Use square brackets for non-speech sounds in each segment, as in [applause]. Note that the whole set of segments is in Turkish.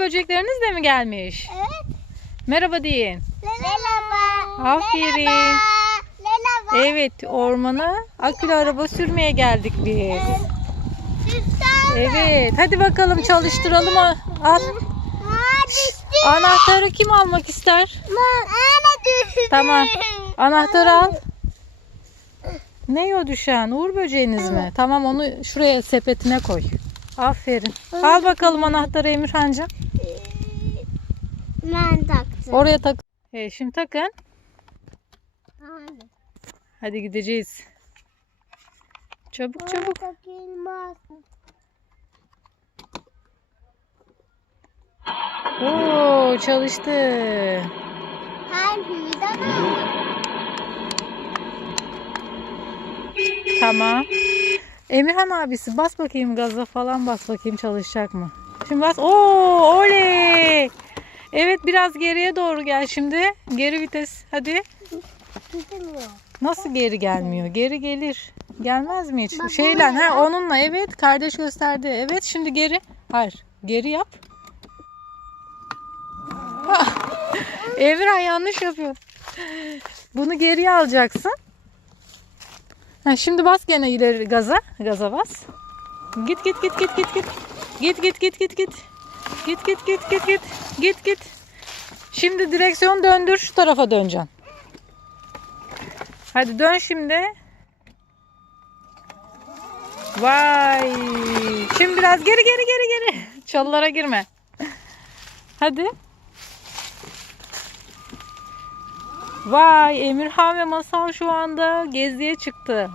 böcekleriniz de mi gelmiş? Evet. Merhaba deyin. Merhaba. Aferin. Merhaba. Evet ormana akülü araba sürmeye geldik biz. Süsler. Evet hadi bakalım çalıştıralım. Al. Anahtarı kim almak ister? Tamam. Anahtarı al. Ne o düşen? Uğur böceğiniz mi? Tamam onu şuraya sepetine koy. Aferin. Al bakalım anahtarı Emirhancığım. Ben taktım. Oraya tak. Evet, şimdi takın. Hadi. Hadi gideceğiz. Çabuk çabuk. Takılmaz. Oo çalıştı. Her aldım. Tamam. Emirhan abisi bas bakayım gaza falan bas bakayım çalışacak mı? Şimdi bas. Oo oley. Evet biraz geriye doğru gel şimdi. Geri vites. Hadi. Gitmiyor. Nasıl geri gelmiyor? Geri gelir. Gelmez mi hiç? Bak Şeyle ha onunla evet kardeş gösterdi. Evet şimdi geri. Hayır. Geri yap. Ah, Emirhan yanlış yapıyor. Bunu geriye alacaksın. Ha, şimdi bas gene ileri gaza. Gaza bas. Git git git git git git. Git git git git git. Git git git git git. Git git. Şimdi direksiyon döndür şu tarafa döneceksin. Hadi dön şimdi. Vay. Şimdi biraz geri geri geri geri. Çalılara girme. Hadi. Vay Emirhan ve Masal şu anda geziye çıktı.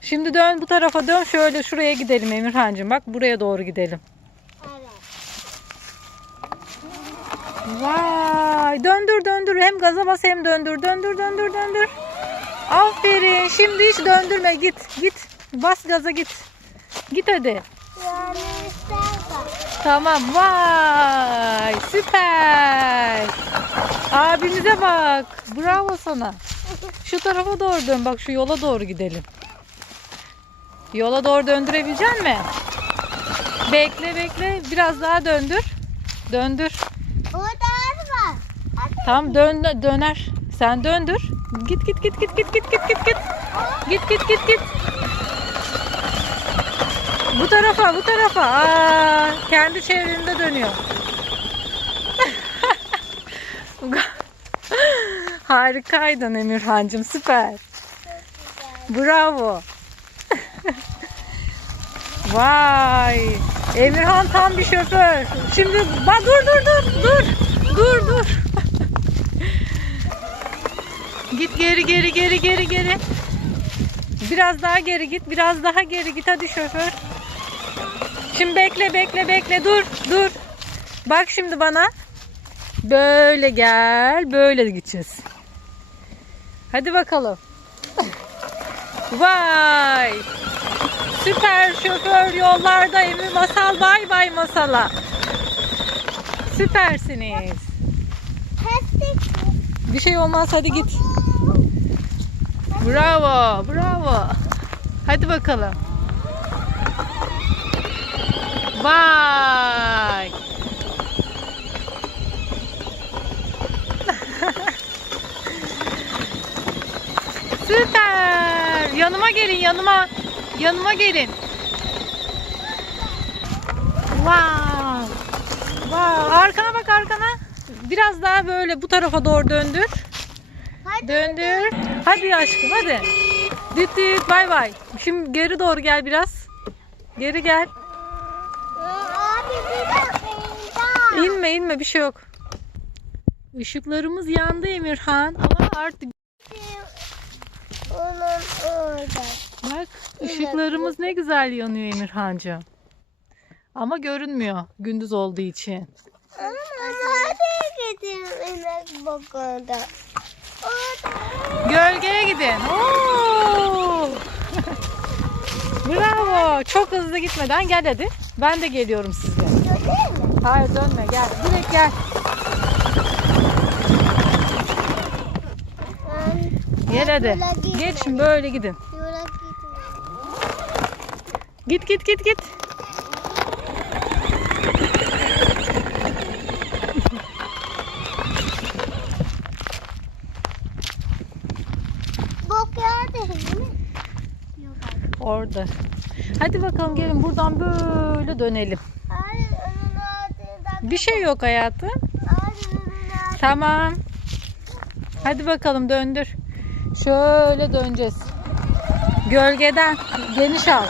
Şimdi dön bu tarafa dön şöyle şuraya gidelim Emirhancığım. Bak buraya doğru gidelim. Vay döndür döndür hem gaza bas hem döndür döndür döndür döndür. Aferin şimdi hiç döndürme git git bas gaza git. Git hadi. Tamam vay süper. Abimize bak bravo sana. Şu tarafa doğru dön bak şu yola doğru gidelim. Yola doğru döndürebilecek mi? Bekle bekle biraz daha döndür. Döndür. Tamam dön döner. Sen döndür. Git git git git git git git git git. Git git git git. Bu tarafa bu tarafa. Aa, kendi çevrinde dönüyor. [laughs] Harikaydın Emirhancığım süper. Bravo. [laughs] Vay. Emirhan tam bir şoför. Şimdi bak dur dur dur dur. Dur dur. Git geri geri geri geri geri. Biraz daha geri git. Biraz daha geri git hadi şoför. Şimdi bekle bekle bekle dur dur. Bak şimdi bana. Böyle gel. Böyle gideceğiz. Hadi bakalım. Vay. Süper şoför yollarda Emir Masal bay bay masala. Süpersiniz. Bir şey olmaz hadi git. Bravo, bravo. Hadi bakalım. Vay. [laughs] Süper. Yanıma gelin, yanıma. Yanıma gelin. Vay. Vay. Arkana bak arkana. Biraz daha böyle bu tarafa doğru döndür. Hadi. Döndür. Hadi aşkım hadi. Düt düt bay bay. Şimdi geri doğru gel biraz. Geri gel. Abi bir. İnme inme bir şey yok. Işıklarımız yandı Emirhan ama artık Onun orada. bak ışıklarımız ne güzel yanıyor Emirhancığım. Ama görünmüyor gündüz olduğu için. Ama hadi gidelim inek bakında. Gölgeye gidin. Oo! [laughs] Bravo. Çok hızlı gitmeden gel hadi. Ben de geliyorum sizle. Hayır dönme gel. Direkt gel. Gel hadi. Geçin böyle gidin. Git git git git. Bakalım gelin buradan böyle dönelim. Bir şey yok hayatım. Tamam. Hadi bakalım döndür. Şöyle döneceğiz. Gölgeden geniş al.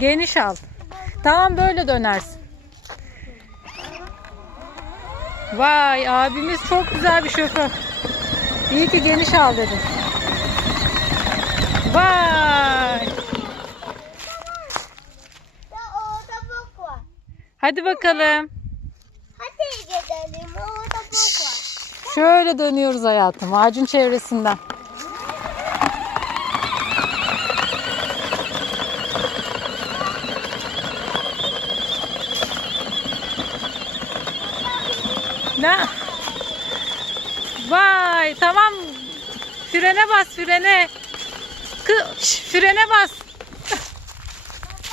Geniş al. Tamam böyle dönersin. Vay abimiz çok güzel bir şoför. İyi ki geniş al dedim. Vay. Ya orada bok var. Hadi bakalım. Hadi gidelim. Orada bok var. Şöyle dönüyoruz hayatım ağacın çevresinden. Ne? Vay tamam. Frene bas frene. Kı Şş, frene bas.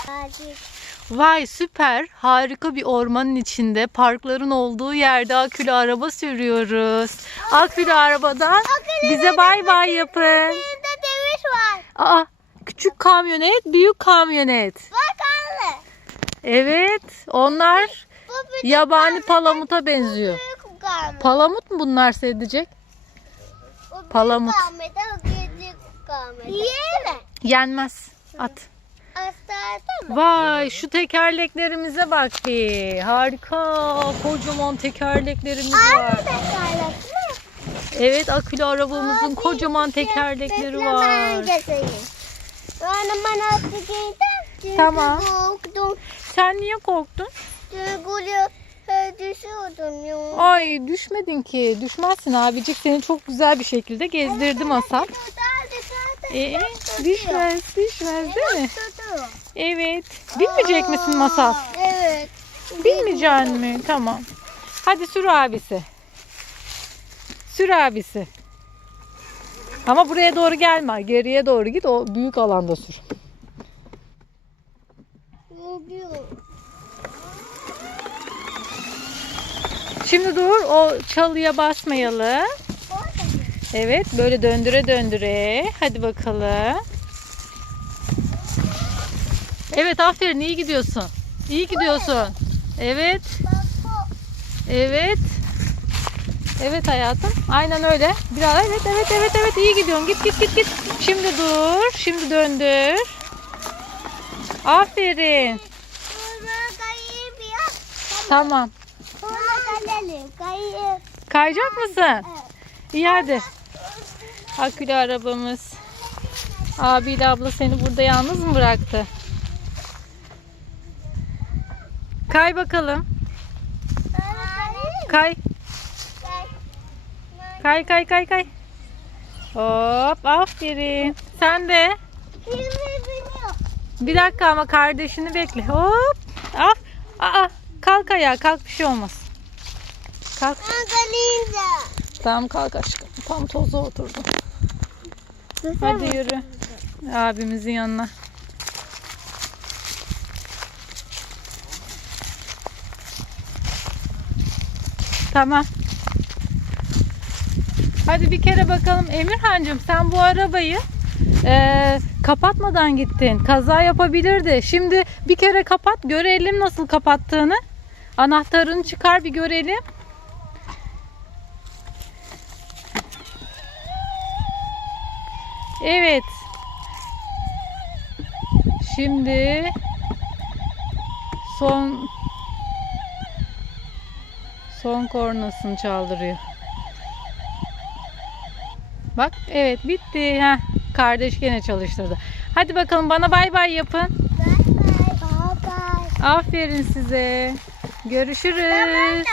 Hadi. Vay süper. Harika bir ormanın içinde parkların olduğu yerde akülü araba sürüyoruz. Akülü arabadan bize bay bay yapın. Burada demiş var. Aa küçük kamyonet, büyük kamyonet. Bak anne. Evet, onlar yabani palamuta benziyor. Palamut mu bunlar sevdicek? Palamut. Yiyelim. Yenmez. At. Vay şu tekerleklerimize bak bir. Harika. Kocaman tekerleklerimiz var. Aynı tekerlek mi? Evet akülü arabamızın Abi, kocaman bekle, tekerlekleri bekle, var. Ben getireyim. Yani ben artık giydim. Çünkü Tamam. korktum. Sen niye korktun? Çünkü e, düşüyordum ya. Ay düşmedin ki. Düşmezsin abicik. Seni çok güzel bir şekilde gezdirdim Hasan. Ee, düşmez, düşmez değil mi? Evet. Bilmeyecek misin masal? Evet. Bilmeyecek mi? Tamam. Hadi sür abisi. Sür abisi. Ama buraya doğru gelme. Geriye doğru git. O büyük alanda sür. Şimdi dur. O çalıya basmayalım. Evet. Böyle döndüre döndüre. Hadi bakalım. Evet aferin iyi gidiyorsun. İyi gidiyorsun. Evet. Evet. Evet hayatım. Aynen öyle. Biraz evet evet evet evet iyi gidiyorsun. Git git git git. Şimdi dur. Şimdi döndür. Aferin. Tamam. Kayacak mısın? İyi hadi. Akülü arabamız. Abiyle abla seni burada yalnız mı bıraktı? Kay bakalım. Kay. Kay kay kay kay. Hop aferin. Sen de. Bir dakika ama kardeşini bekle. Hop. Af. Aa, kalk ayağa kalk bir şey olmaz. Kalk. Tamam kalk aşkım. Tam toza oturdum. Hadi yürü. Abimizin yanına. Tamam. Hadi bir kere bakalım Emirhancığım sen bu arabayı eee, kapatmadan gittin. Kaza yapabilirdi. Şimdi bir kere kapat görelim nasıl kapattığını. Anahtarını çıkar bir görelim. Evet. Şimdi son son kornasını çaldırıyor. Bak evet bitti. Heh, kardeş gene çalıştırdı. Hadi bakalım bana bay bay yapın. Aferin size. Görüşürüz.